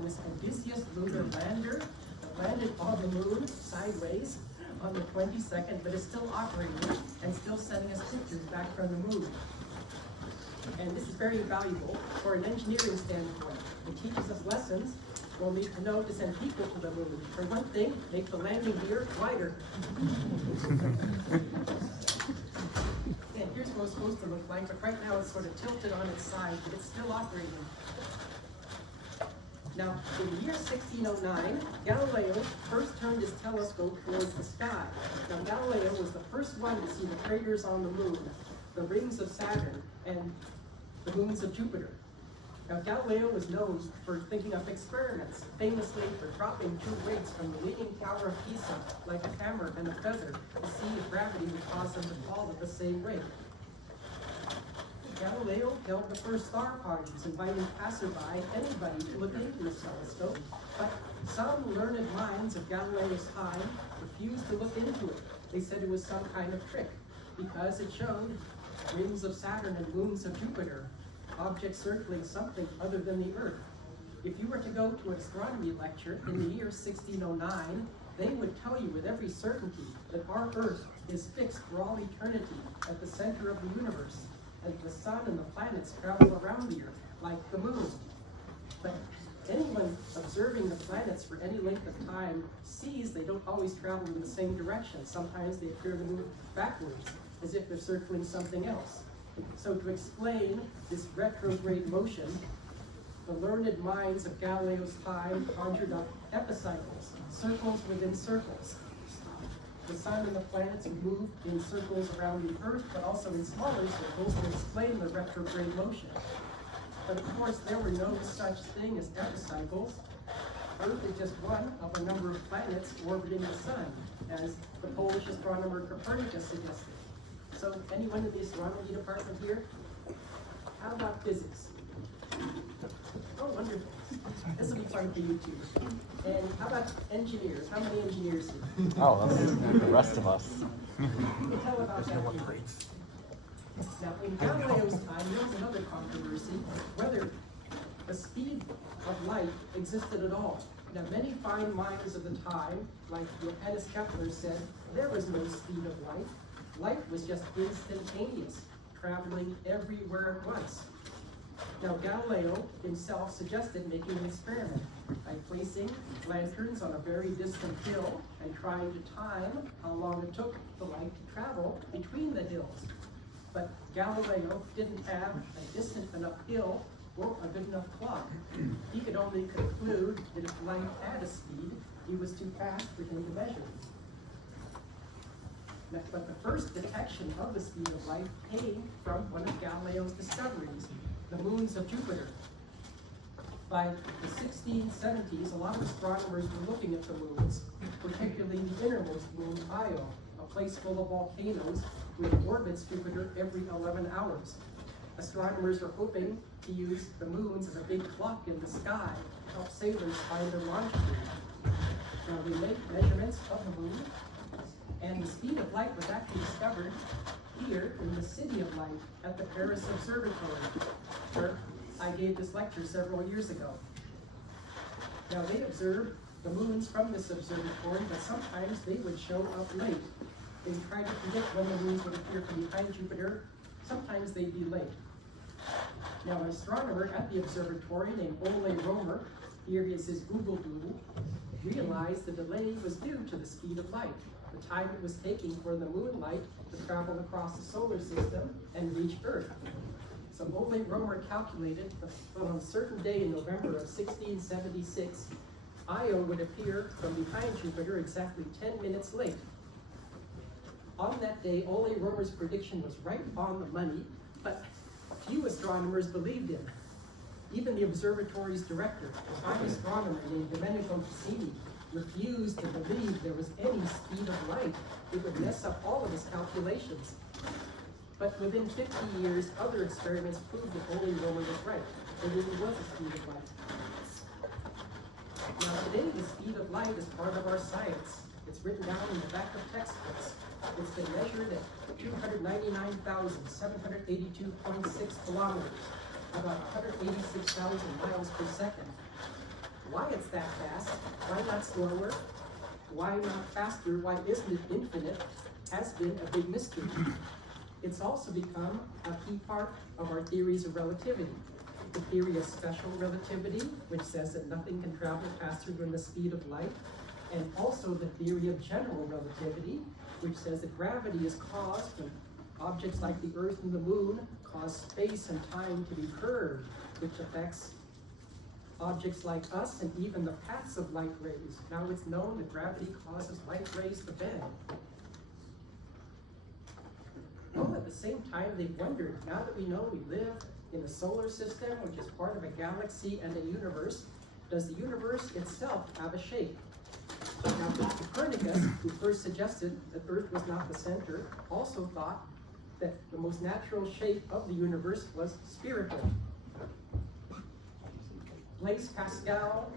this Odysseus lunar lander that landed on the moon sideways on the 22nd, but is still operating and still sending us pictures back from the moon. And this is very valuable for an engineering standpoint. It teaches us lessons we'll need to know to send people to the moon. For one thing, make the landing gear wider. And here's what it's supposed to look like, but right now it's sort of tilted on its side, but it's still operating. Now, in the year 1609, Galileo first turned his telescope towards the sky. Now, Galileo was the first one to see the craters on the moon, the rings of Saturn, and the moons of Jupiter. Now, Galileo was known for thinking up experiments, famously for dropping two weights from the leaning tower of Pisa, like a hammer and a feather, to see if gravity would cause them to fall at the same rate. Galileo held the first star parties, inviting passerby, anybody to look into his telescope, but some learned minds of Galileo's time refused to look into it. They said it was some kind of trick, because it showed rings of Saturn and moons of Jupiter, objects circling something other than the Earth. If you were to go to an astronomy lecture in the year 1609, they would tell you with every certainty that our Earth is fixed for all eternity at the center of the universe, and the sun and the planets travel around the Earth like the moon. But anyone observing the planets for any length of time sees they don't always travel in the same direction. Sometimes they appear to move backwards, as if they're circling something else. So to explain this retrograde motion, the learned minds of Galileo's time conjured up epicycles, circles within circles. The sun and the planets move in circles around the Earth, but also in smaller circles to explain the retrograde motion. But of course, there were no such thing as epicycles. Earth is just one of a number of planets orbiting the sun, as the Polish astronomer Copernicus suggested. So, anyone in the astronomy department here? How about physics? Oh, wonderful. This will be fun for you too. And how about engineers? How many engineers here? Oh, the rest of us. You can tell about that. Now, in Galileo's time, there was another controversy, whether the speed of light existed at all. Now, many fine minds of the time, like Johannes Kepler, said there was no speed of light. Light was just instantaneous, traveling everywhere at once. Now, Galileo himself suggested making an experiment by placing lanterns on a very distant hill and trying to time how long it took the light to travel between the hills. But Galileo didn't have a distant enough hill or a good enough clock. He could only conclude that if light had a speed, he was too fast for him to measure. But the first detection of the speed of light came from one of Galileo's discoveries, the moons of Jupiter. By the 1670s, a lot of astronomers were looking at the moons, particularly the innermost moon, Io, a place full of volcanoes which orbits Jupiter every 11 hours. Astronomers were hoping to use the moons as a big clock in the sky to help sailors find their longitude. Now, they made measurements of the moon, and the speed of light was actually discovered here in the City of Light at the Paris Observatory, where I gave this lecture several years ago. Now, they observed the moons from this observatory, but sometimes they would show up late. They tried to predict when the moons would appear from behind Jupiter. Sometimes they'd be late. Now, an astronomer at the observatory named Ole Romer, here is his Google Doodle, realized the delay was due to the speed of light, the time it was taking for the moonlight to travel across the solar system and reach Earth. So Ole Romer calculated that on a certain day in November of 1676, Io would appear from behind Jupiter exactly 10 minutes late. On that day, Ole Romer's prediction was right on the money, but few astronomers believed him. Even the observatory's director, a fine astronomer named Domenico Cassini, refused to believe there was any speed of light. It would mess up all of his calculations. But within 50 years, other experiments proved that Ole Romer was right. There really was a speed of light. Now today, the speed of light is part of our science. It's written down in the back of textbooks. It's been measured at 299,782.6 kilometers, about 186,000 miles per second. Why it's that fast, why not slower, why not faster, why isn't it infinite, has been a big mystery. It's also become a key part of our theories of relativity. The theory of special relativity, which says that nothing can travel faster than the speed of light, and also the theory of general relativity, which says that gravity is caused when objects like the Earth and the Moon cause space and time to be curved, which affects objects like us and even the paths of light rays. Now it's known that gravity causes light rays to bend. Well, at the same time, they've wondered, now that we know we live in a solar system, which is part of a galaxy and a universe, does the universe itself have a shape? Now, Copernicus, who first suggested that Earth was not the center, also thought that the most natural shape of the universe was spherical. Blaise Pascal,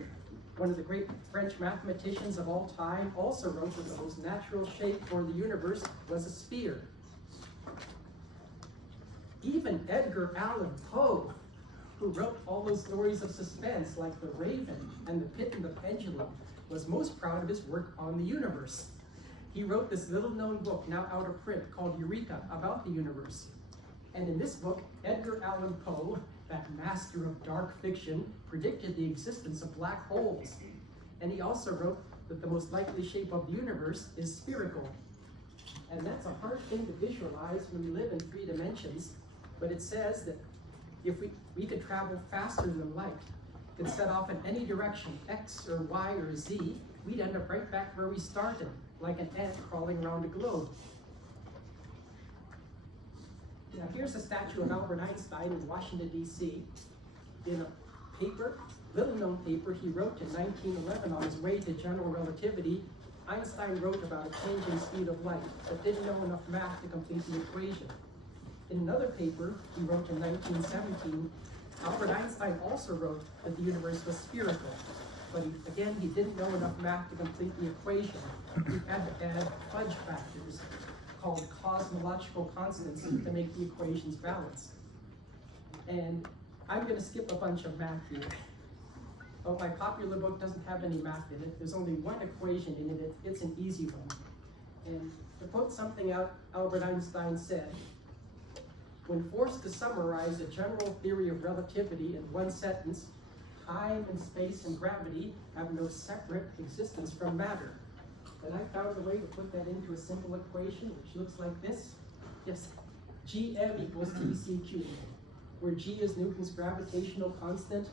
one of the great French mathematicians of all time, also wrote that the most natural shape for the universe was a sphere. Even Edgar Allan Poe, who wrote all those stories of suspense like The Raven and The Pit and the Pendulum, was most proud of his work on the universe. He wrote this little-known book, now out of print, called Eureka, about the universe. And in this book, Edgar Allan Poe, that master of dark fiction, predicted the existence of black holes. And he also wrote that the most likely shape of the universe is spherical. And that's a hard thing to visualize when we live in 3 dimensions, but it says that if we could travel faster than light, could set off in any direction, X or Y or Z, we'd end up right back where we started, like an ant crawling around a globe. Now here's a statue of Albert Einstein in Washington, D.C. In a paper, little-known paper he wrote in 1911 on his way to general relativity. Einstein wrote about a changing speed of light, but didn't know enough math to complete the equation. In another paper he wrote in 1917, Albert Einstein also wrote that the universe was spherical, but he didn't know enough math to complete the equation. He had to add fudge factors called cosmological constants to make the equations balance. And I'm going to skip a bunch of math here. Oh, my popular book doesn't have any math in it. There's only one equation in it. It's an easy one. And to quote something out Albert Einstein said, when forced to summarize a general theory of relativity in one sentence, time and space and gravity have no separate existence from matter. And I found a way to put that into a simple equation, which looks like this. Yes, Gm equals Tc cubed, where G is Newton's gravitational constant,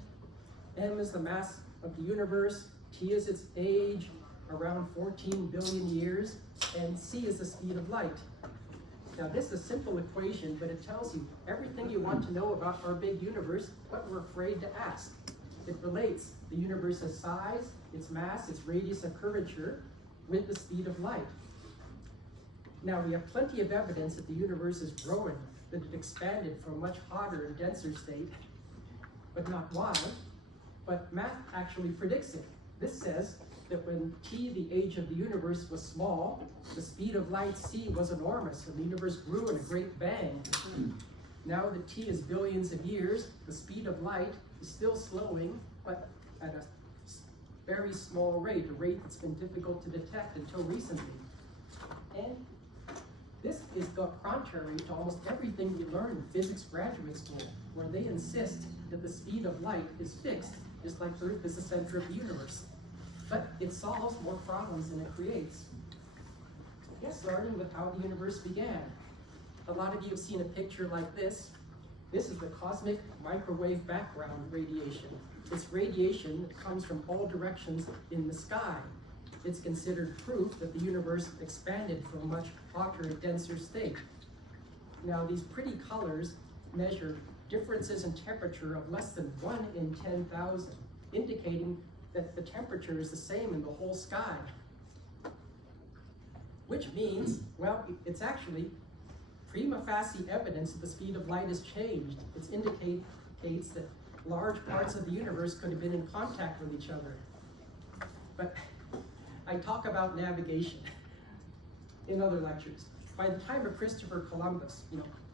M is the mass of the universe, T is its age, around 14 billion years, and C is the speed of light. Now this is a simple equation, but it tells you everything you want to know about our big universe, but we're afraid to ask. It relates the universe's size, its mass, its radius of curvature, with the speed of light. Now we have plenty of evidence that the universe is growing, that it expanded from a much hotter and denser state, but not why. But math actually predicts it. This says that when T, the age of the universe, was small, the speed of light, C, was enormous, and the universe grew in a great bang. Now that T is billions of years, the speed of light is still slowing, but at a very small rate, a rate that's been difficult to detect until recently. And this is contrary to almost everything you learn in physics graduate school, where they insist that the speed of light is fixed, just like Earth is the center of the universe. But it solves more problems than it creates. Starting with how the universe began. A lot of you have seen a picture like this. This is the cosmic microwave background radiation. It's radiation that comes from all directions in the sky. It's considered proof that the universe expanded from a much hotter and denser state. Now these pretty colors measure differences in temperature of less than 1 in 10,000, indicating that the temperature is the same in the whole sky. Which means, well, it's actually prima facie evidence that the speed of light has changed. It indicates that large parts of the universe could have been in contact with each other. But I talk about navigation in other lectures. By the time of Christopher Columbus,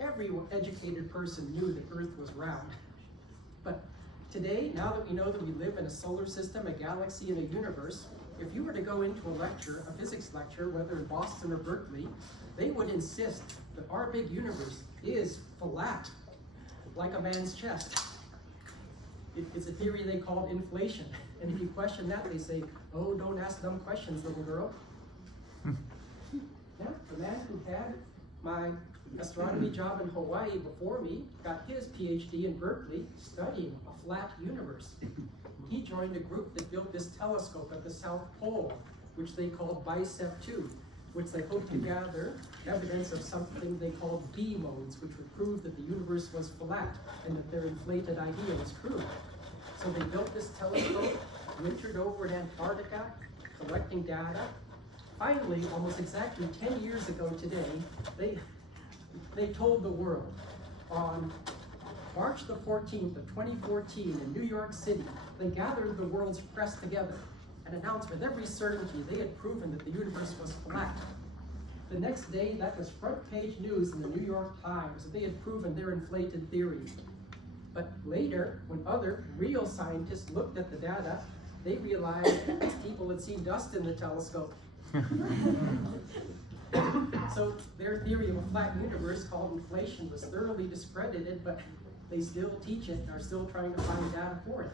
every educated person knew that Earth was round. But Today, now that we know that we live in a solar system, a galaxy, and a universe, if you were to go into a lecture, a physics lecture, whether in Boston or Berkeley, they would insist that our big universe is flat, like a man's chest. It's a theory they call inflation. And if you question that, they say, oh, don't ask dumb questions, little girl. Yeah, the man who had my astronomy job in Hawaii before me got his PhD in Berkeley studying a flat universe. He joined a group that built this telescope at the South Pole, which they called BICEP-2, which they hoped to gather evidence of something they called B modes, which would prove that the universe was flat and that their inflated idea was true. So they built this telescope, wintered over in Antarctica, collecting data. Finally, almost exactly 10 years ago today, they told the world on March the 14th of 2014 in New York City, they gathered the world's press together and announced with every certainty they had proven that the universe was flat. The next day, that was front page news in the New York Times that they had proven their inflated theory. But later, when other real scientists looked at the data, they realized these people had seen dust in the telescope. So their theory of a flat universe called inflation was thoroughly discredited, but they still teach it and are still trying to find data for it.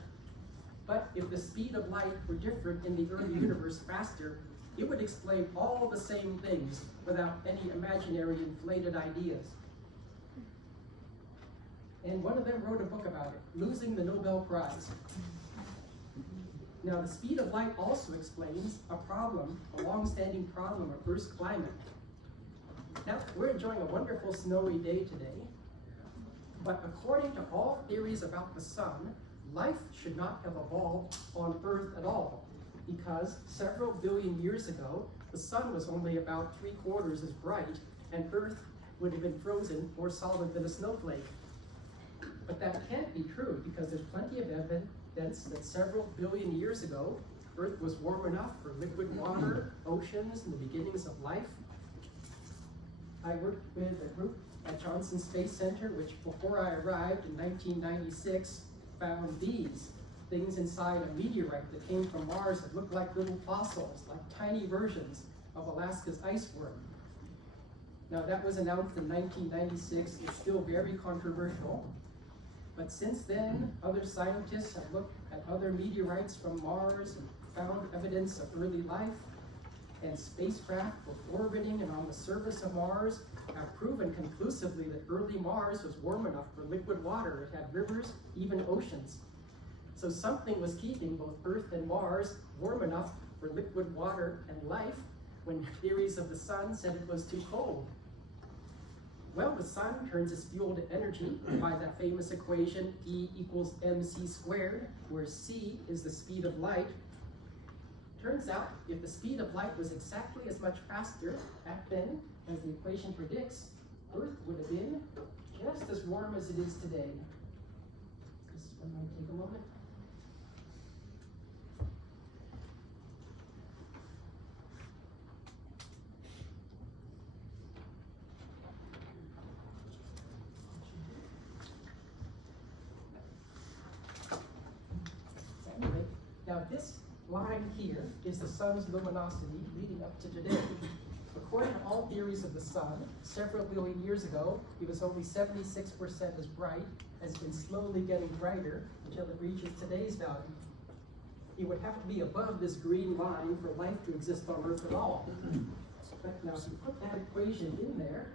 But if the speed of light were different in the early universe faster, it would explain all the same things without any imaginary inflated ideas. And one of them wrote a book about it, Losing the Nobel Prize. Now, the speed of light also explains a problem, a long-standing problem of Earth's climate. Now, we're enjoying a wonderful snowy day today, but according to all theories about the sun, life should not have evolved on Earth at all, because several billion years ago, the sun was only about 3/4 as bright, and Earth would have been frozen more solid than a snowflake. But that can't be true, because there's plenty of evidence that several billion years ago, Earth was warm enough for liquid water, oceans, and the beginnings of life. I worked with a group at Johnson Space Center, which before I arrived in 1996, found these things inside a meteorite that came from Mars that looked like little fossils, like tiny versions of Alaska's ice worm. Now that was announced in 1996, it's still very controversial. But since then, other scientists have looked at other meteorites from Mars and found evidence of early life, and spacecraft were orbiting and on the surface of Mars have proven conclusively that early Mars was warm enough for liquid water. It had rivers, even oceans. So something was keeping both Earth and Mars warm enough for liquid water and life when theories of the sun said it was too cold. Well, the sun turns its fuel to energy by that famous equation E equals mc squared, where c is the speed of light. Turns out, if the speed of light was exactly as much faster back then as the equation predicts, Earth would have been just as warm as it is today. This one might take a moment. Anyway, now this line here is the sun's luminosity leading up to today. According to all theories of the sun, several billion years ago, it was only 76% as bright, has been slowly getting brighter until it reaches today's value. It would have to be above this green line for life to exist on Earth at all. But now, if you put that equation in there,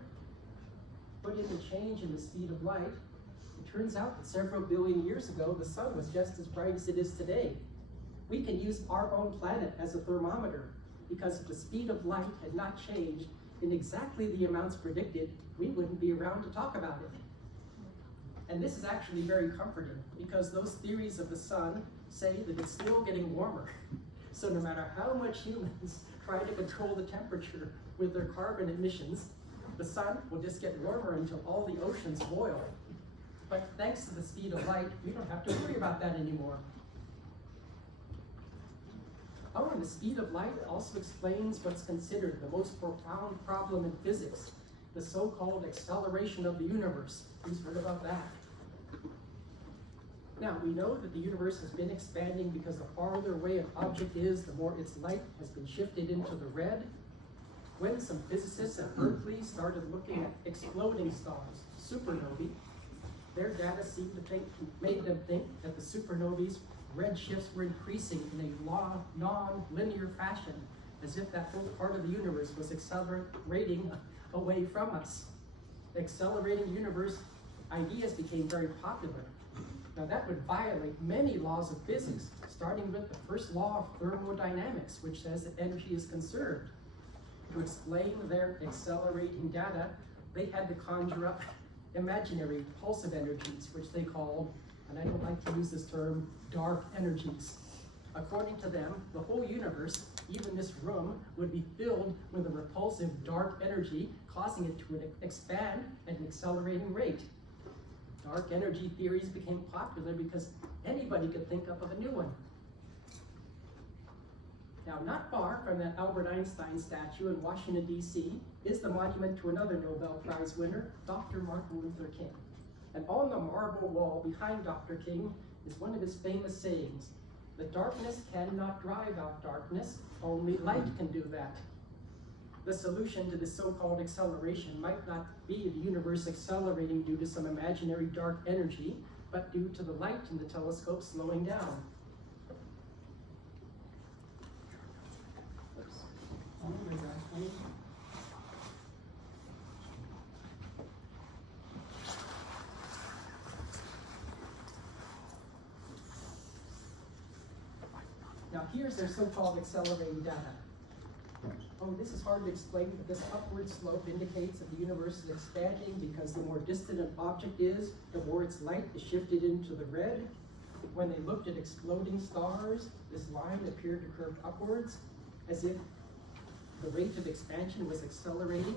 put in the change in the speed of light, it turns out that several billion years ago, the sun was just as bright as it is today. We can use our own planet as a thermometer, because if the speed of light had not changed in exactly the amounts predicted, we wouldn't be around to talk about it. And this is actually very comforting, because those theories of the sun say that it's still getting warmer. So no matter how much humans try to control the temperature with their carbon emissions, the sun will just get warmer until all the oceans boil. But thanks to the speed of light, we don't have to worry about that anymore. Oh, and the speed of light also explains what's considered the most profound problem in physics, the so-called acceleration of the universe. Who's heard about that? Now, we know that the universe has been expanding because the farther away an object is, the more its light has been shifted into the red. When some physicists at Berkeley started looking at exploding stars, supernovae, their data made them think that the supernovae's red shifts were increasing in a non-linear fashion, as if that whole part of the universe was accelerating away from us. Accelerating universe ideas became very popular. Now that would violate many laws of physics, starting with the first law of thermodynamics, which says that energy is conserved. To explain their accelerating data, they had to conjure up imaginary pulsive energies, which they called, and I don't like to use this term, dark energies. According to them, the whole universe, even this room, would be filled with a repulsive dark energy, causing it to expand at an accelerating rate. Dark energy theories became popular because anybody could think up of a new one. Now, not far from that Albert Einstein statue in Washington, D.C., is the monument to another Nobel Prize winner, Dr. Martin Luther King. And on the marble wall behind Dr. King is one of his famous sayings: "The darkness cannot drive out darkness, only light can do that." The solution to this so-called acceleration might not be the universe accelerating due to some imaginary dark energy, but due to the light in the telescope slowing down. Oops. Oh, where's that? Now here's their so-called accelerating data. Oh, this is hard to explain, but this upward slope indicates that the universe is expanding because the more distant an object is, the more its light is shifted into the red. When they looked at exploding stars, this line appeared to curve upwards, as if the rate of expansion was accelerating.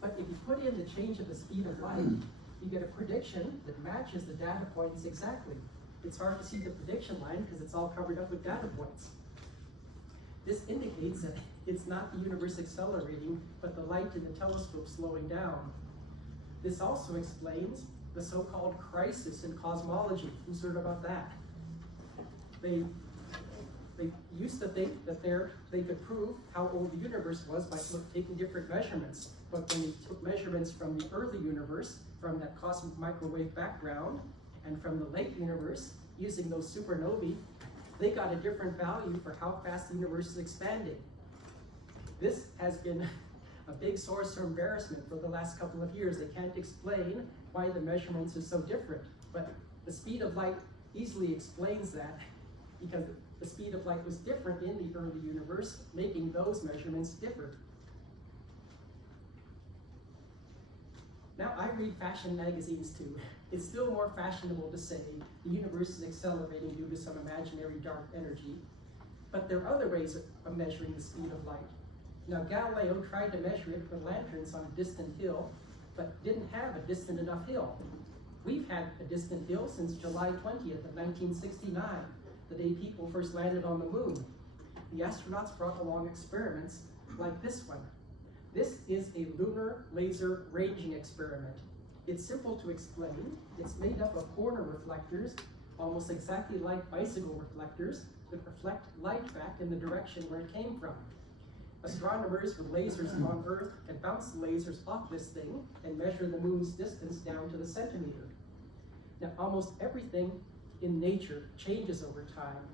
But if you put in the change of the speed of light, you get a prediction that matches the data points exactly. It's hard to see the prediction line because it's all covered up with data points. This indicates that it's not the universe accelerating, but the light in the telescope slowing down. This also explains the so-called crisis in cosmology. Who's heard about that? They used to think that they could prove how old the universe was by taking different measurements. But when they took measurements from the early universe, from that cosmic microwave background, and from the late universe, using those supernovae, they got a different value for how fast the universe is expanding. This has been a big source of embarrassment for the last couple of years. They can't explain why the measurements are so different, but the speed of light easily explains that, because the speed of light was different in the early universe, making those measurements differ. Now, I read fashion magazines too. It's still more fashionable to say the universe is accelerating due to some imaginary dark energy, but there are other ways of measuring the speed of light. Now, Galileo tried to measure it with lanterns on a distant hill, but didn't have a distant enough hill. We've had a distant hill since July 20th of 1969, the day people first landed on the moon. The astronauts brought along experiments like this one. This is a lunar laser ranging experiment. It's simple to explain. It's made up of corner reflectors, almost exactly like bicycle reflectors, that reflect light back in the direction where it came from. Astronomers with lasers on Earth can bounce the lasers off this thing and measure the moon's distance down to the centimeter. Now, almost everything in nature changes over time.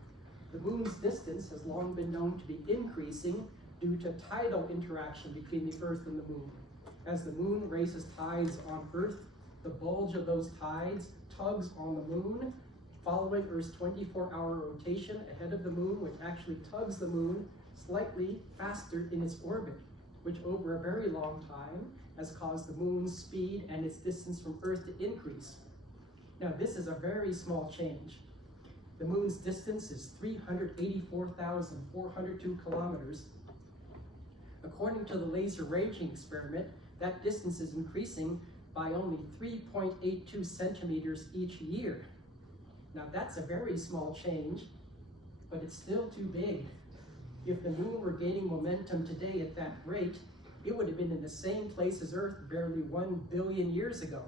The moon's distance has long been known to be increasing due to tidal interaction between the Earth and the moon. As the moon raises tides on Earth, the bulge of those tides tugs on the moon, following Earth's 24-hour rotation ahead of the moon, which actually tugs the moon slightly faster in its orbit, which over a very long time has caused the moon's speed and its distance from Earth to increase. Now, this is a very small change. The moon's distance is 384,402 kilometers. According to the laser ranging experiment, that distance is increasing by only 3.82 centimeters each year. Now, that's a very small change, but it's still too big. If the moon were gaining momentum today at that rate, it would have been in the same place as Earth barely 1 billion years ago.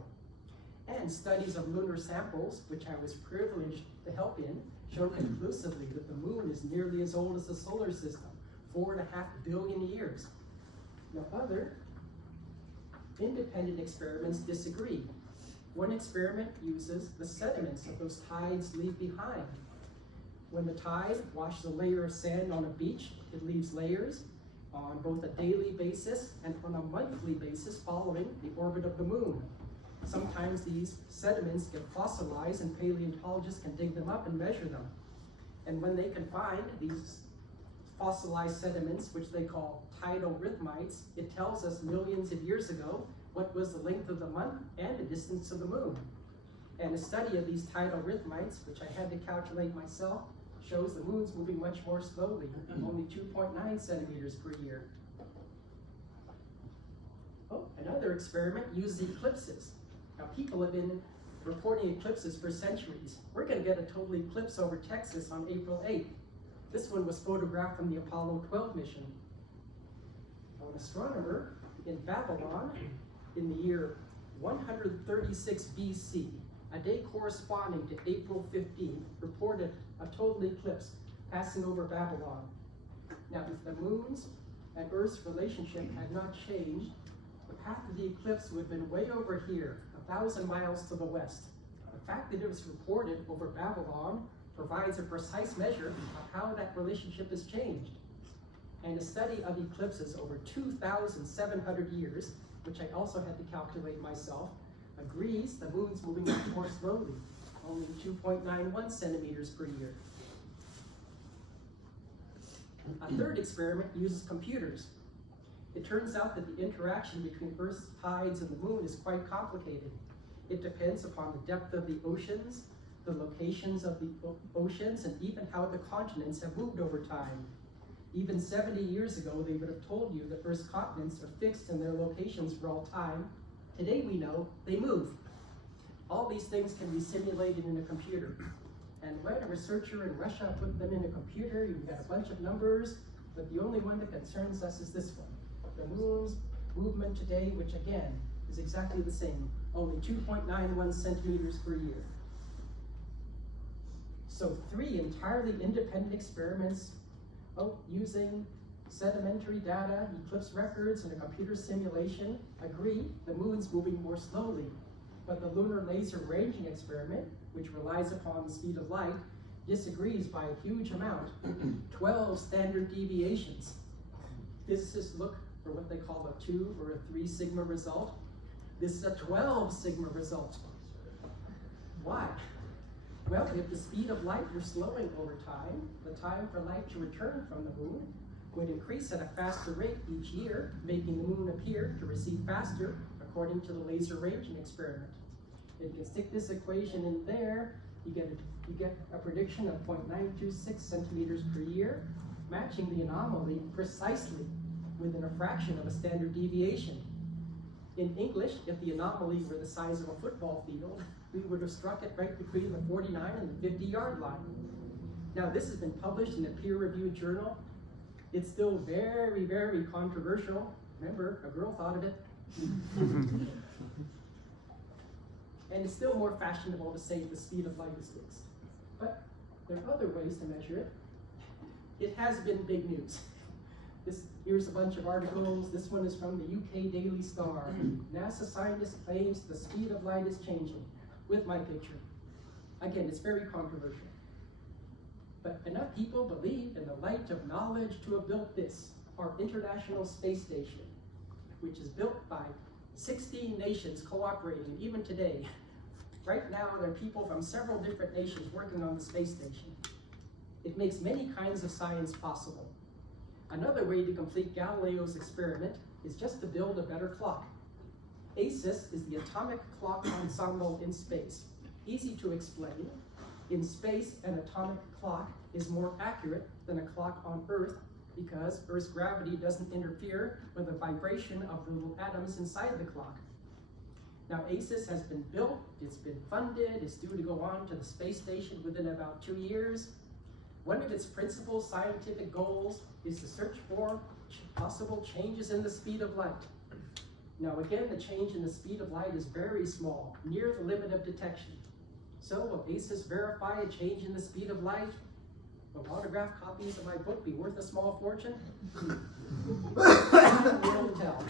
And studies of lunar samples, which I was privileged to help in, show conclusively that the moon is nearly as old as the solar system, 4.5 billion years. Now, other independent experiments disagree. One experiment uses the sediments that those tides leave behind. When the tide washes a layer of sand on a beach, it leaves layers on both a daily basis and on a monthly basis following the orbit of the moon. Sometimes these sediments get fossilized and paleontologists can dig them up and measure them. And when they can find these fossilized sediments, which they call tidal rhythmites, it tells us millions of years ago what was the length of the month and the distance to the moon. And a study of these tidal rhythmites, which I had to calculate myself, shows the moon's moving much more slowly, only 2.9 centimeters per year. Oh, another experiment uses eclipses. Now, people have been reporting eclipses for centuries. We're going to get a total eclipse over Texas on April 8th. This one was photographed from the Apollo 12 mission. Now, an astronomer in Babylon in the year 136 BC, a day corresponding to April 15th, reported a total eclipse passing over Babylon. Now, if the moon's and Earth's relationship had not changed, the path of the eclipse would have been way over here, 1,000 miles to the west. The fact that it was reported over Babylon provides a precise measure of how that relationship has changed. And a study of eclipses over 2,700 years, which I also had to calculate myself, agrees the moon's moving much more slowly, only 2.91 centimeters per year. A third experiment uses computers. It turns out that the interaction between Earth's tides and the moon is quite complicated. It depends upon the depth of the oceans, the locations of the oceans, and even how the continents have moved over time. Even 70 years ago, they would have told you that Earth's continents are fixed in their locations for all time. Today we know they move. All these things can be simulated in a computer. And when a researcher in Russia put them in a computer, you get a bunch of numbers, but the only one that concerns us is this one. The moon's movement today, which again, is exactly the same, only 2.91 centimeters per year. So 3 entirely independent experiments using sedimentary data, eclipse records, and a computer simulation agree the moon's moving more slowly. But the lunar laser ranging experiment, which relies upon the speed of light, disagrees by a huge amount, 12 standard deviations. Physicists look for what they call a 2 or a 3 sigma result. This is a 12 sigma result. Why? Well, if the speed of light were slowing over time, the time for light to return from the moon would increase at a faster rate each year, making the moon appear to recede faster, according to the laser ranging experiment. If you can stick this equation in there, you get a prediction of 0.926 centimeters per year, matching the anomaly precisely within a fraction of a standard deviation. In English, if the anomaly were the size of a football field, we would have struck it right between the 49 and the 50-yard line. Now, this has been published in a peer-reviewed journal. It's still very, very controversial. Remember, a girl thought of it. And it's still more fashionable to say the speed of light is fixed. But there are other ways to measure it. It has been big news. Here's a bunch of articles. This one is from the UK Daily Star. NASA scientist claims the speed of light is changing, with my picture. Again, it's very controversial. But enough people believe in the light of knowledge to have built this, our International Space Station, which is built by 16 nations cooperating. And even today, right now, there are people from several different nations working on the space station. It makes many kinds of science possible. Another way to complete Galileo's experiment is just to build a better clock. ASIS is the atomic clock ensemble in space. Easy to explain. In space, an atomic clock is more accurate than a clock on Earth because Earth's gravity doesn't interfere with the vibration of the little atoms inside the clock. Now, ASIS has been built, it's been funded, it's due to go on to the space station within about 2 years. One of its principal scientific goals is to search for possible changes in the speed of light. Now again, the change in the speed of light is very small, near the limit of detection. So will ACES verify a change in the speed of light? Will autographed copies of my book be worth a small fortune? Time will tell.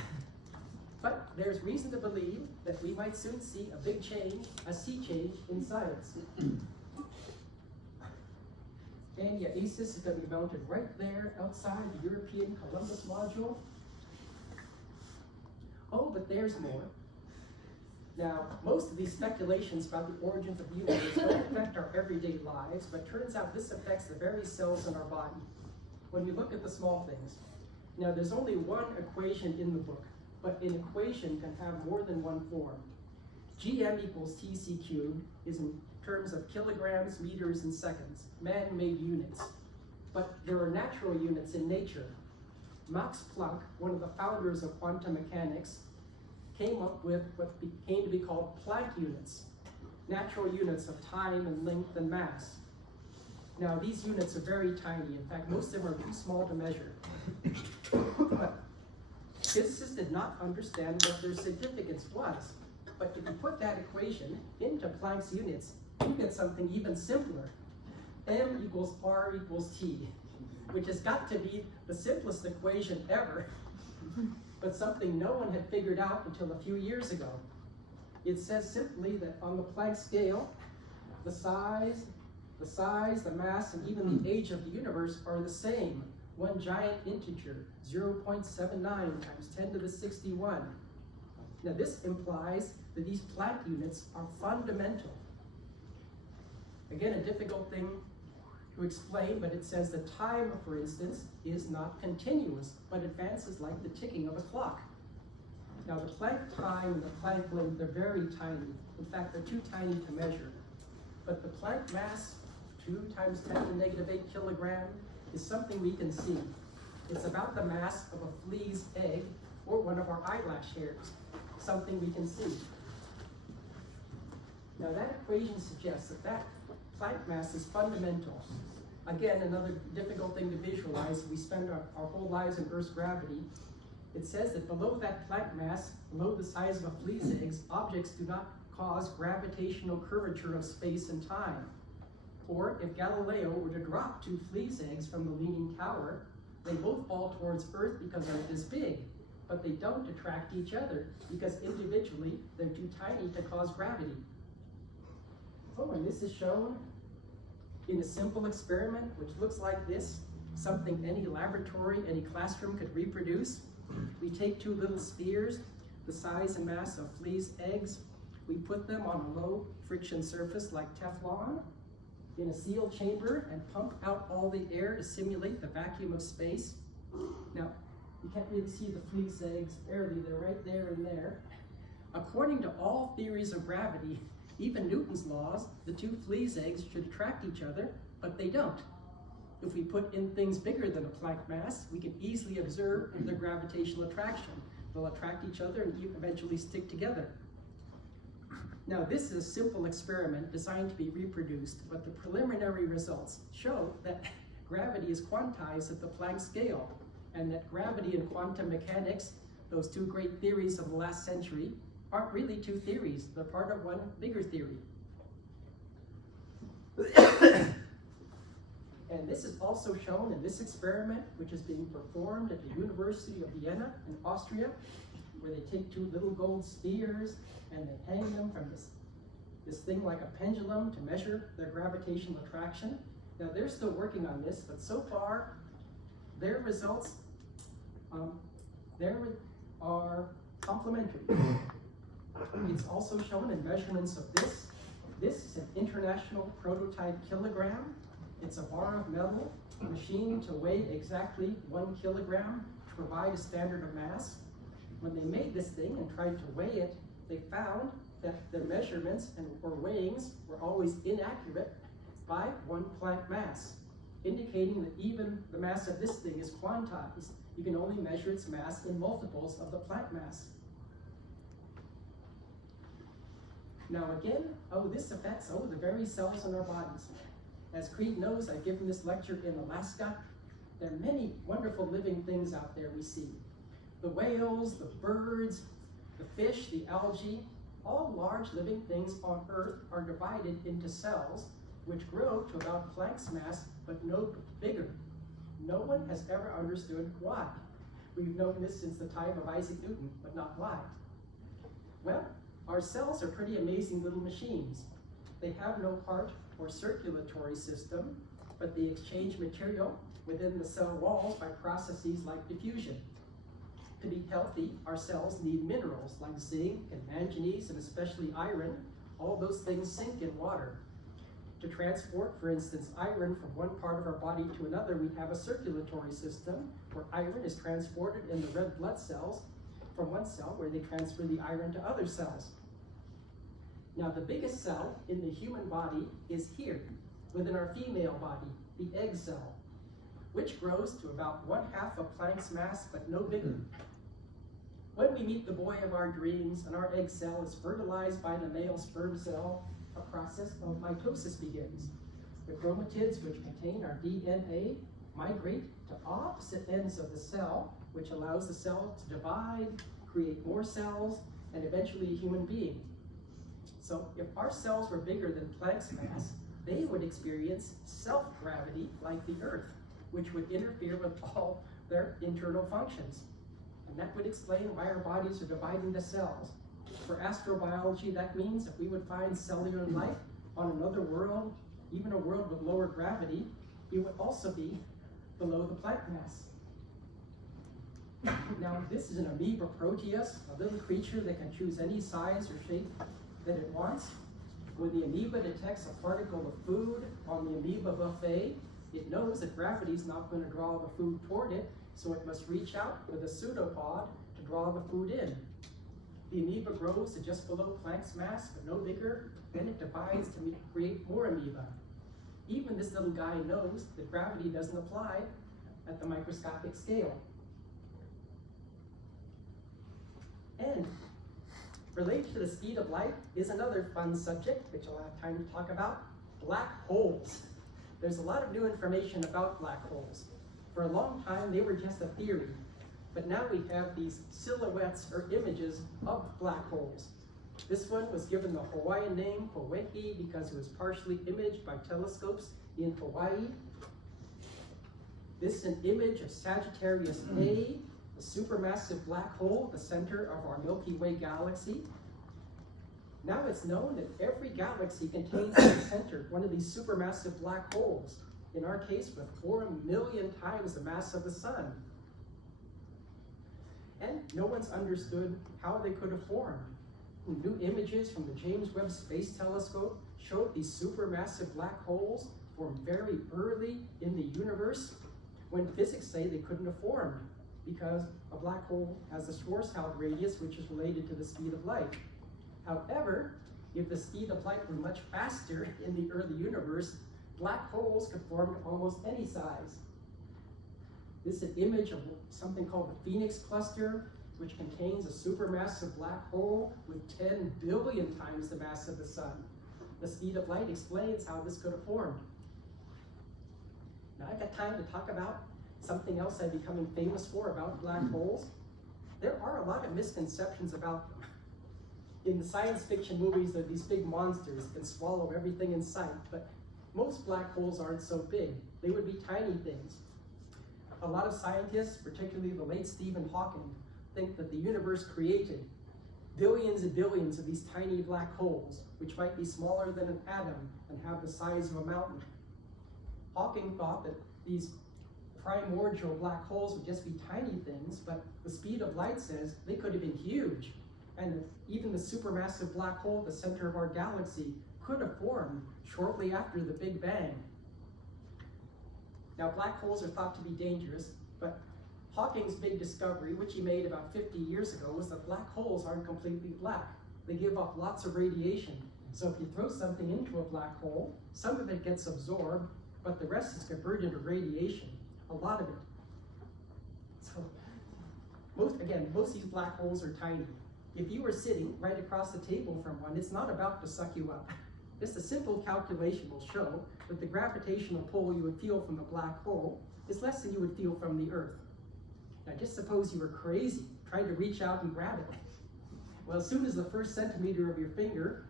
But there's reason to believe that we might soon see a big change, a sea change in science. And yeah, ACES is going to be mounted right there outside the European Columbus module. Oh, but there's more. Now, most of these speculations about the origins of the universe don't affect our everyday lives, but turns out this affects the very cells in our body. When we look at the small things. Now, there's only one equation in the book, but an equation can have more than one form. GM equals TC cubed is in terms of kilograms, meters, and seconds, man-made units. But there are natural units in nature. Max Planck, one of the founders of quantum mechanics, came up with what came to be called Planck units, natural units of time and length and mass. Now, these units are very tiny. In fact, most of them are too small to measure. But physicists did not understand what their significance was. But if you put that equation into Planck's units, you get something even simpler. M equals R equals T, which has got to be the simplest equation ever, but something no one had figured out until a few years ago. It says simply that on the Planck scale, the size, the mass, and even the age of the universe are the same. One giant integer, 0.79 times 10 to the 61. Now this implies that these Planck units are fundamental. Again, a difficult thing to explain, but it says that time, for instance, is not continuous, but advances like the ticking of a clock. Now the Planck time and the Planck length are very tiny. In fact, they're too tiny to measure. But the Planck mass, 2 times 10 to the negative 8 kilogram, is something we can see. It's about the mass of a flea's egg or one of our eyelash hairs, something we can see. Now that equation suggests that Planck mass is fundamental. Again, another difficult thing to visualize. We spend our whole lives in Earth's gravity. It says that below that Planck mass, below the size of a flea's eggs, objects do not cause gravitational curvature of space and time. Or if Galileo were to drop 2 flea's eggs from the Leaning Tower, they both fall towards Earth because they're this big, but they don't attract each other because individually they're too tiny to cause gravity. Oh, and this is shown in a simple experiment which looks like this, something any laboratory, any classroom could reproduce. We take 2 little spheres, the size and mass of flea's eggs. We put them on a low friction surface like Teflon in a sealed chamber and pump out all the air to simulate the vacuum of space. Now, you can't really see the flea's eggs barely, they're right there and there. According to all theories of gravity, even Newton's laws, the 2 flea's eggs should attract each other, but they don't. If we put in things bigger than a Planck mass, we can easily observe their gravitational attraction. They'll attract each other and eventually stick together. Now, this is a simple experiment designed to be reproduced, but the preliminary results show that gravity is quantized at the Planck scale, and that gravity and quantum mechanics, those 2 great theories of the last century, aren't really 2 theories. They're part of one bigger theory. And this is also shown in this experiment, which is being performed at the University of Vienna in Austria, where they take 2 little gold spheres and they hang them from this thing like a pendulum to measure their gravitational attraction. Now they're still working on this, but so far their results are complementary. It's also shown in measurements of this. This is an international prototype kilogram. It's a bar of metal machined to weigh exactly 1 kilogram to provide a standard of mass. When they made this thing and tried to weigh it, they found that their measurements or weighings were always inaccurate by 1 Planck mass, indicating that even the mass of this thing is quantized. You can only measure its mass in multiples of the Planck mass. Now again, this affects the very cells in our bodies. As Creed knows, I've given this lecture in Alaska. There are many wonderful living things out there we see. The whales, the birds, The fish, the algae, all large living things on Earth are divided into cells, which grow to about Planck's mass, but no bigger. No one has ever understood why. We've known this since the time of Isaac Newton, but not why. Well, our cells are pretty amazing little machines. They have no heart or circulatory system, but they exchange material within the cell walls by processes like diffusion. To be healthy, our cells need minerals like zinc and manganese and especially iron. All those things sink in water. To transport, for instance, iron from one part of our body to another, we have a circulatory system where iron is transported in the red blood cells from one cell where they transfer the iron to other cells. Now, the biggest cell in the human body is here, within our female body, the egg cell, which grows to about 1/2 of Planck's mass, but no bigger. When we meet the boy of our dreams and our egg cell is fertilized by the male sperm cell, a process of mitosis begins. The chromatids, which contain our DNA, migrate to opposite ends of the cell, which allows the cell to divide, create more cells, and eventually a human being. So if our cells were bigger than Planck's mass, they would experience self-gravity like the Earth, which would interfere with all their internal functions. And that would explain why our bodies are divided into cells. For astrobiology, that means if we would find cellular life on another world, even a world with lower gravity, it would also be below the Planck mass. Now, this is an amoeba proteus, a little creature that can choose any size or shape that it wants. When the amoeba detects a particle of food on the amoeba buffet, it knows that gravity is not going to draw the food toward it, so it must reach out with a pseudopod to draw the food in. The amoeba grows to just below Planck's mass, but no bigger. Then it divides to create more amoeba. Even this little guy knows that gravity doesn't apply at the microscopic scale. And related to the speed of light is another fun subject, which I'll have time to talk about, black holes. There's a lot of new information about black holes. For a long time, they were just a theory, but now we have these silhouettes or images of black holes. This one was given the Hawaiian name Hawaii because it was partially imaged by telescopes in Hawaii. This is an image of Sagittarius A, a supermassive black hole, the center of our Milky Way galaxy. Now it's known that every galaxy contains in the center one of these supermassive black holes, in our case with 4 million times the mass of the sun. And no one's understood how they could have formed. New images from the James Webb Space Telescope showed these supermassive black holes formed very early in the universe, when physics say they couldn't have formed because a black hole has a Schwarzschild radius, which is related to the speed of light. However, if the speed of light were much faster in the early universe, black holes could form at almost any size. This is an image of something called the Phoenix Cluster, which contains a supermassive black hole with 10 billion times the mass of the sun. The speed of light explains how this could have formed. Now I've got time to talk about something else I'm becoming famous for about black holes. There are a lot of misconceptions about them. In the science fiction movies, they're these big monsters that can swallow everything in sight, but most black holes aren't so big. They would be tiny things. A lot of scientists, particularly the late Stephen Hawking, think that the universe created billions and billions of these tiny black holes, which might be smaller than an atom and have the size of a mountain. Hawking thought that these primordial black holes would just be tiny things, but the speed of light says they could have been huge. And even the supermassive black hole at the center of our galaxy could have formed shortly after the Big Bang. Now, black holes are thought to be dangerous, but Hawking's big discovery, which he made about 50 years ago, was that black holes aren't completely black. They give off lots of radiation. So if you throw something into a black hole, some of it gets absorbed, but the rest is converted to radiation, a lot of it. So, most of these black holes are tiny. If you were sitting right across the table from one, it's not about to suck you up. Just a simple calculation will show that the gravitational pull you would feel from the black hole is less than you would feel from the Earth. Now just suppose you were crazy, trying to reach out and grab it. Well, as soon as the first centimeter of your finger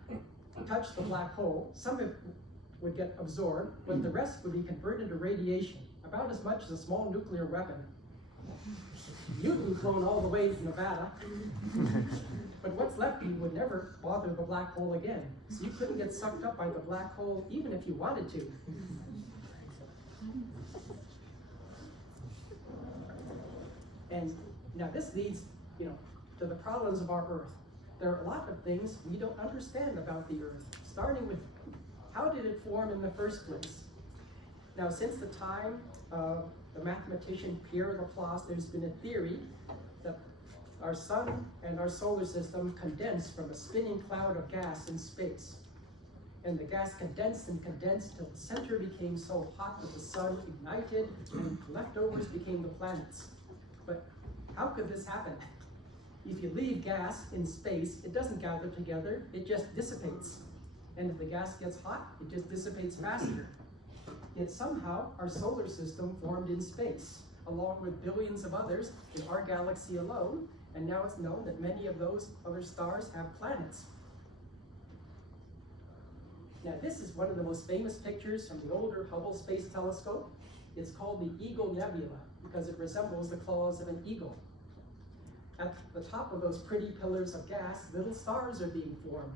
touched the black hole, some of it would get absorbed, but the rest would be converted to radiation, about as much as a small nuclear weapon. You'd be flown all the way to Nevada, but what's left of you would never bother the black hole again. So you couldn't get sucked up by the black hole even if you wanted to. And now this leads, to the problems of our Earth. There are a lot of things we don't understand about the Earth, starting with how did it form in the first place? Now, since the time of the mathematician Pierre Laplace, there's been a theory that our sun and our solar system condensed from a spinning cloud of gas in space. And the gas condensed and condensed till the center became so hot that the sun ignited and leftovers became the planets. But how could this happen? If you leave gas in space, it doesn't gather together, it just dissipates. And if the gas gets hot, it just dissipates faster. Yet somehow our solar system formed in space, along with billions of others in our galaxy alone, and now it's known that many of those other stars have planets. Now this is one of the most famous pictures from the older Hubble Space Telescope. It's called the Eagle Nebula because it resembles the claws of an eagle. At the top of those pretty pillars of gas, little stars are being formed.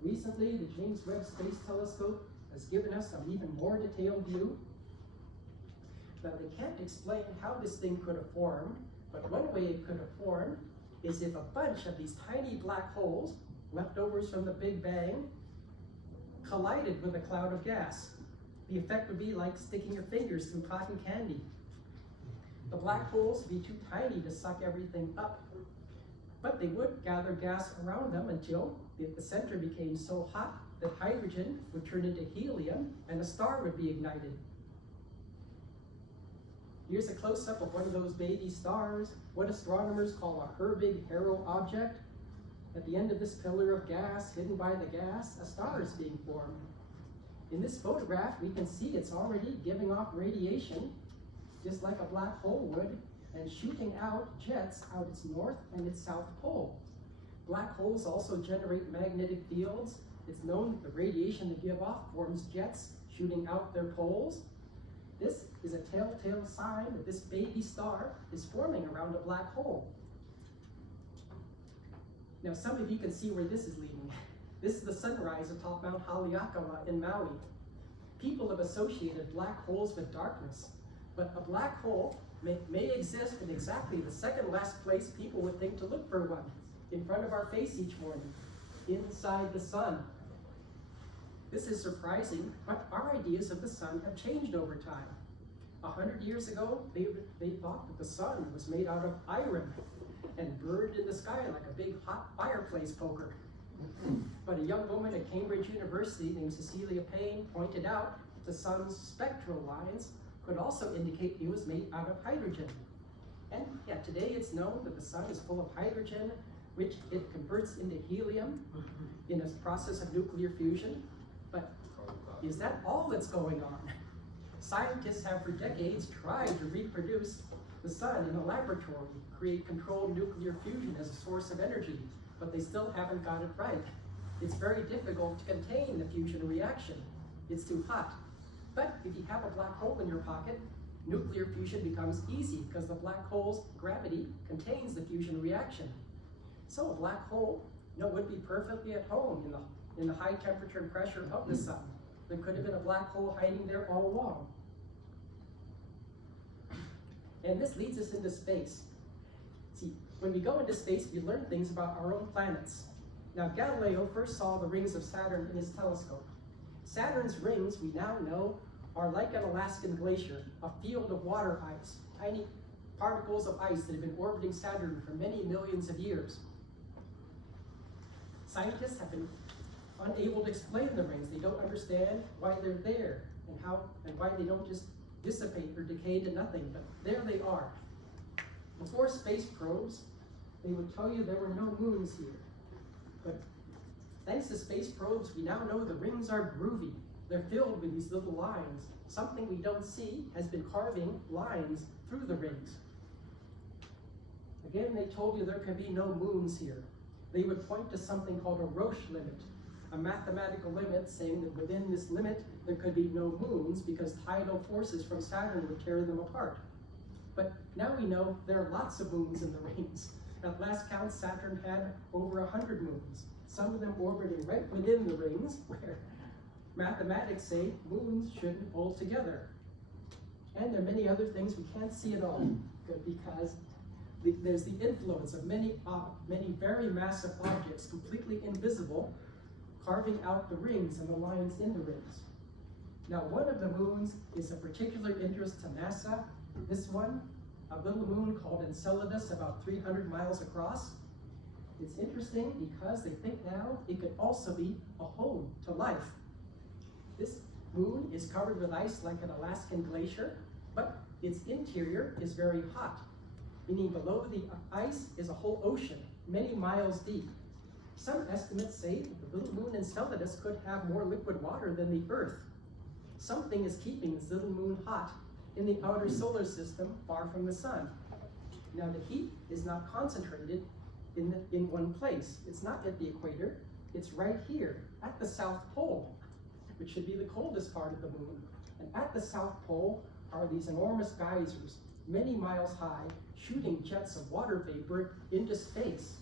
Recently, the James Webb Space Telescope has given us an even more detailed view. Now, they can't explain how this thing could have formed, but one way it could have formed is if a bunch of these tiny black holes, leftovers from the Big Bang, collided with a cloud of gas. The effect would be like sticking your fingers through cotton candy. The black holes would be too tiny to suck everything up, but they would gather gas around them until the center became so hot that hydrogen would turn into helium and a star would be ignited. Here's a close-up of one of those baby stars, what astronomers call a Herbig-Haro object. At the end of this pillar of gas, hidden by the gas, a star is being formed. In this photograph, we can see it's already giving off radiation, just like a black hole would, and shooting out jets out its north and its south pole. Black holes also generate magnetic fields. It's known that the radiation they give off forms jets shooting out their poles. This is a telltale sign that this baby star is forming around a black hole. Now, some of you can see where this is leading. This is the sunrise atop Mount Haleakala in Maui. People have associated black holes with darkness, but a black hole may exist in exactly the second last place people would think to look for one, in front of our face each morning, inside the sun. This is surprising, but our ideas of the sun have changed over time. 100 years ago, they thought that the sun was made out of iron and burned in the sky like a big hot fireplace poker. But a young woman at Cambridge University named Cecilia Payne pointed out that the sun's spectral lines could also indicate it was made out of hydrogen. And yeah, today it's known that the sun is full of hydrogen, which it converts into helium in a process of nuclear fusion. But is that all that's going on? Scientists have for decades tried to reproduce the sun in a laboratory, create controlled nuclear fusion as a source of energy, but they still haven't got it right. It's very difficult to contain the fusion reaction. It's too hot. But if you have a black hole in your pocket, nuclear fusion becomes easy because the black hole's gravity contains the fusion reaction. So a black hole, would be perfectly at home in the high temperature and pressure of the sun. There could have been a black hole hiding there all along. And this leads us into space. See, when we go into space, we learn things about our own planets. Now, Galileo first saw the rings of Saturn in his telescope. Saturn's rings, we now know, are like an Alaskan glacier, a field of water ice, tiny particles of ice that have been orbiting Saturn for many millions of years. Scientists have been unable to explain the rings. They don't understand why they're there and why they don't just dissipate or decay to nothing, but there they are. Before space probes, they would tell you there were no moons here. But thanks to space probes, we now know the rings are groovy. They're filled with these little lines. Something we don't see has been carving lines through the rings. Again, they told you there could be no moons here. they would point to something called a Roche limit, a mathematical limit saying that within this limit there could be no moons because tidal forces from Saturn would tear them apart. But now we know there are lots of moons in the rings. At last count, Saturn had over 100 moons, some of them orbiting right within the rings, where mathematics say moons shouldn't hold together. And there are many other things we can't see at all, because there's the influence of many very massive objects, completely invisible, carving out the rings and the lines in the rings. Now, one of the moons is of particular interest to NASA. This one, a little moon called Enceladus, about 300 miles across. It's interesting because they think now it could also be a home to life. This moon is covered with ice like an Alaskan glacier, but its interior is very hot, meaning below the ice is a whole ocean, many miles deep. Some estimates say that the little moon Enceladus could have more liquid water than the Earth. Something is keeping this little moon hot in the outer solar system far from the sun. Now the heat is not concentrated in one place. It's not at the equator, it's right here at the South Pole, which should be the coldest part of the moon. And at the South Pole are these enormous geysers, many miles high, shooting jets of water vapor into space,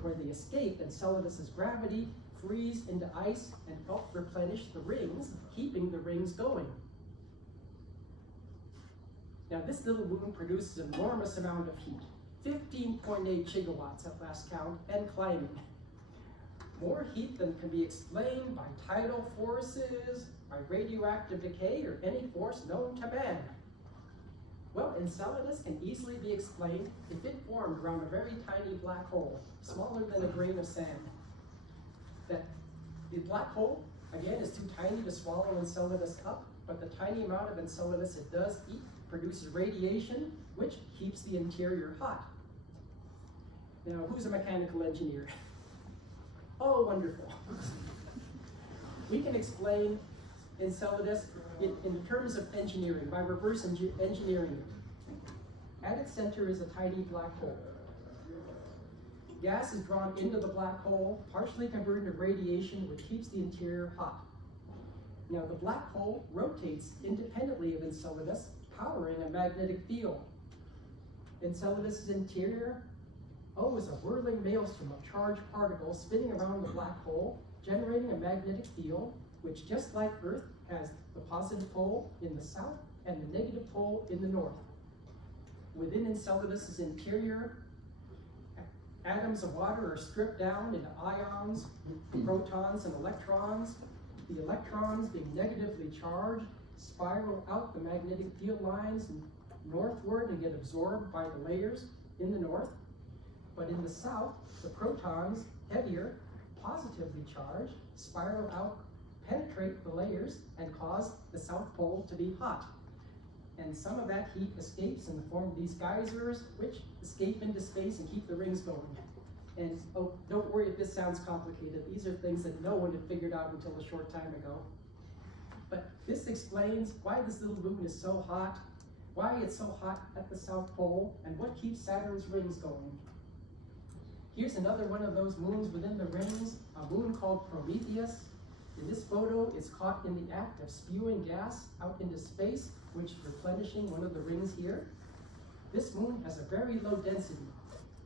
where they escape Enceladus's gravity, freeze into ice, and help replenish the rings, keeping the rings going. Now this little moon produces an enormous amount of heat, 15.8 gigawatts at last count, and climbing. More heat than can be explained by tidal forces, by radioactive decay, or any force known to man. Well, Enceladus can easily be explained if it formed around a very tiny black hole, smaller than a grain of sand. That the black hole, again, is too tiny to swallow Enceladus up, but the tiny amount of Enceladus it does eat produces radiation, which keeps the interior hot. Now, who's a mechanical engineer? Oh, wonderful. We can explain Enceladus in terms of engineering, by reverse engineering it. At its center is a tiny black hole. Gas is drawn into the black hole, partially converted to radiation, which keeps the interior hot. Now, the black hole rotates independently of Enceladus, powering a magnetic field. Enceladus's interior, is a whirling maelstrom of charged particles spinning around the black hole, generating a magnetic field, which, just like Earth, has the positive pole in the south and the negative pole in the north. Within Enceladus's interior, atoms of water are stripped down into ions, protons, and electrons. The electrons, being negatively charged, spiral out the magnetic field lines northward and get absorbed by the layers in the north. But in the south, the protons, heavier, positively charged, spiral out, penetrate the layers, and cause the South Pole to be hot. And some of that heat escapes in the form of these geysers, which escape into space and keep the rings going. And don't worry if this sounds complicated. These are things that no one had figured out until a short time ago. But this explains why this little moon is so hot, why it's so hot at the South Pole, and what keeps Saturn's rings going. Here's another one of those moons within the rings, a moon called Prometheus. In this photo, it's caught in the act of spewing gas out into space, which is replenishing one of the rings here. This moon has a very low density,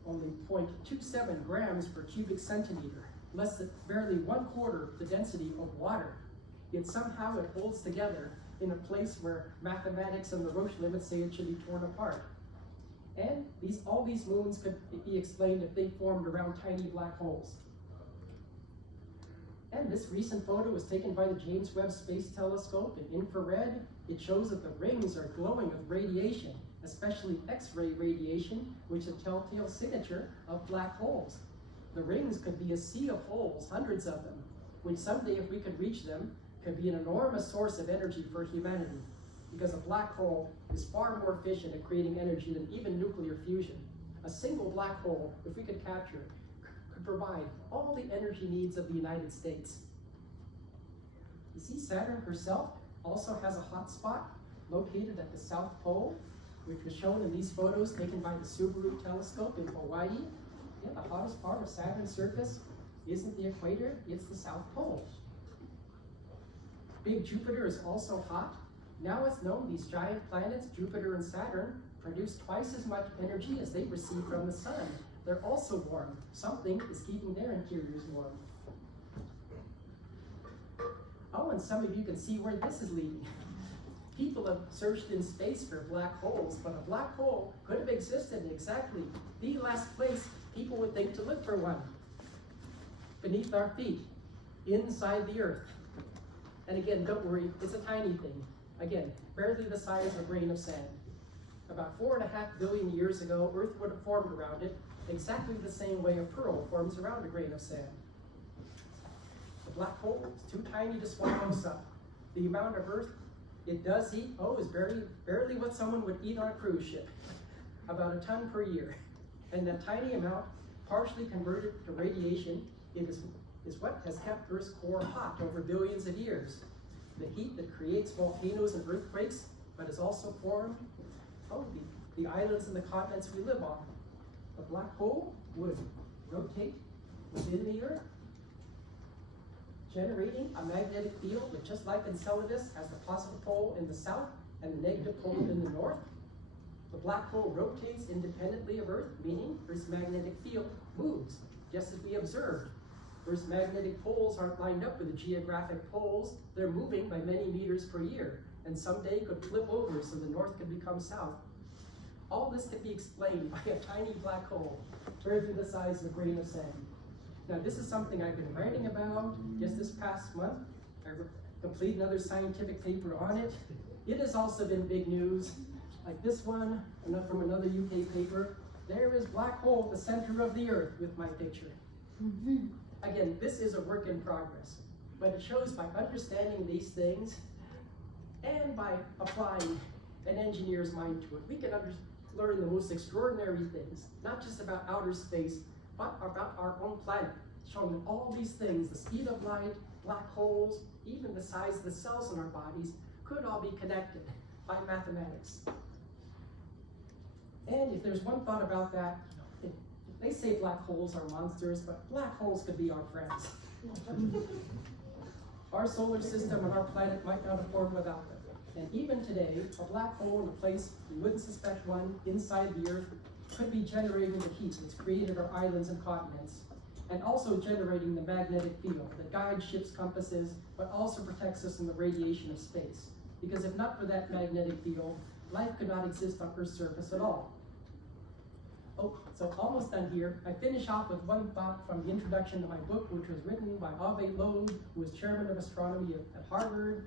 only 0.27 grams per cubic centimeter, less than barely 1/4 the density of water. Yet somehow it holds together in a place where mathematics and the Roche limits say it should be torn apart. And all these moons could be explained if they formed around tiny black holes. And this recent photo was taken by the James Webb Space Telescope in infrared. It shows that the rings are glowing with radiation, especially X-ray radiation, which is a telltale signature of black holes. The rings could be a sea of holes, hundreds of them, which someday, if we could reach them, could be an enormous source of energy for humanity, because a black hole is far more efficient at creating energy than even nuclear fusion. A single black hole, if we could capture it, could provide all the energy needs of the United States. You see, Saturn herself also has a hot spot located at the South Pole, which was shown in these photos taken by the Subaru telescope in Hawaii. Yeah, the hottest part of Saturn's surface isn't the equator, it's the South Pole. Big Jupiter is also hot. Now it's known these giant planets, Jupiter and Saturn, produce twice as much energy as they receive from the sun. They're also warm. Something is keeping their interiors warm. Oh, and some of you can see where this is leading. People have searched in space for black holes, but a black hole could have existed in exactly the last place people would think to look for one. Beneath our feet, inside the Earth. And again, don't worry, it's a tiny thing. Again, barely the size of a grain of sand. About 4.5 billion years ago, Earth would have formed around it exactly the same way a pearl forms around a grain of sand. The black hole is too tiny to swallow us up. The amount of Earth it does eat, is barely what someone would eat on a cruise ship. About a ton per year. And that tiny amount, partially converted to radiation, is what has kept Earth's core hot over billions of years. The heat that creates volcanoes and earthquakes, but has also formed the islands and the continents we live on. A black hole would rotate within the Earth, generating a magnetic field which, just like Enceladus, has the positive pole in the south and the negative pole in the north. The black hole rotates independently of Earth, meaning Earth's magnetic field moves, just as we observed. Earth's magnetic poles aren't lined up with the geographic poles. They're moving by many meters per year, and someday could flip over so the north could become south. All this can be explained by a tiny black hole, barely the size of a grain of sand. Now, this is something I've been writing about just this past month. I completed another scientific paper on it. It has also been big news, like this one from another UK paper. There is black hole at the center of the Earth with my picture. Again, this is a work in progress, but it shows by understanding these things and by applying an engineer's mind to it, we can learn the most extraordinary things, not just about outer space, but about our own planet, showing that all these things, the speed of light, black holes, even the size of the cells in our bodies, could all be connected by mathematics. And if there's one thought about that, they say black holes are monsters, but black holes could be our friends. Our solar system and our planet might not have formed without them. And even today, a black hole in a place we wouldn't suspect one inside the Earth could be generating the heat that's created our islands and continents, and also generating the magnetic field that guides ships' compasses, but also protects us from the radiation of space. Because if not for that magnetic field, life could not exist on Earth's surface at all. Oh, so almost done here. I finish off with one thought from the introduction to my book, which was written by Ave Loeb, who is chairman of astronomy at Harvard.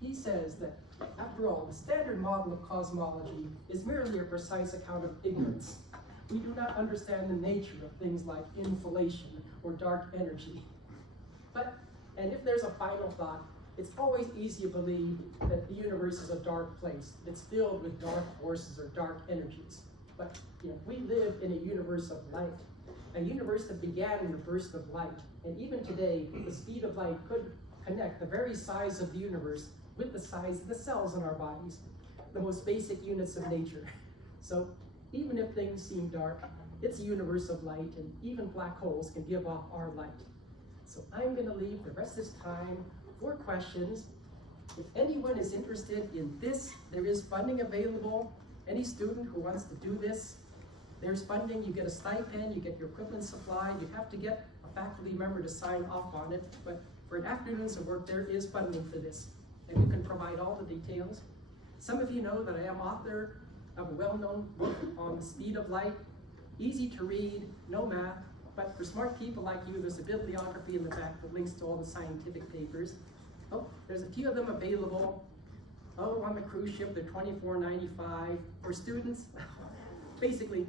He says that, after all, the standard model of cosmology is merely a precise account of ignorance. We do not understand the nature of things like inflation or dark energy. And if there's a final thought, it's always easy to believe that the universe is a dark place. It's filled with dark forces or dark energies. But we live in a universe of light, a universe that began in a burst of light. And even today, the speed of light could connect the very size of the universe with the size of the cells in our bodies, the most basic units of nature. So even if things seem dark, it's a universe of light, and even black holes can give off our light. So I'm going to leave the rest of this time for questions. If anyone is interested in this, there is funding available. Any student who wants to do this, there's funding. You get a stipend, you get your equipment supplied. You have to get a faculty member to sign off on it, but for an afternoon's of work, there is funding for this, and we can provide all the details. Some of you know that I am author of a well-known book on the speed of light, easy to read, no math, but for smart people like you, there's a bibliography in the back that links to all the scientific papers. Oh, there's a few of them available. Oh, on the cruise ship, they're $24.95. For students, basically,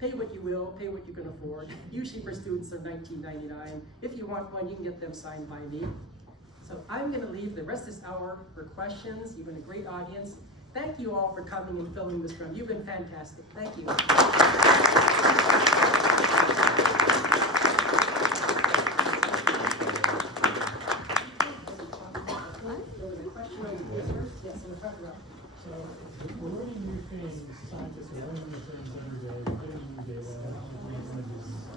pay what you will, pay what you can afford. Usually for students, they're $19.99. If you want one, you can get them signed by me. So I'm going to leave the rest of this hour for questions. You've been a great audience. Thank you all for coming and filling this room. You've been fantastic. Thank you. So we're learning new things, scientists are learning new things every day, getting new data, and images.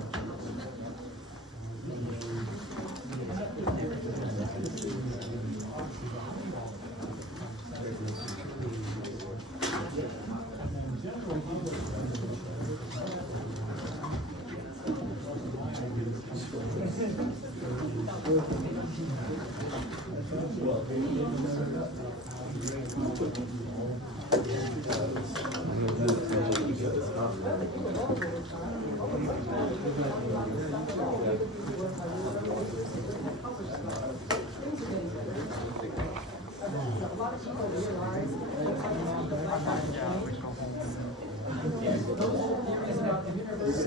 Those theories about the universe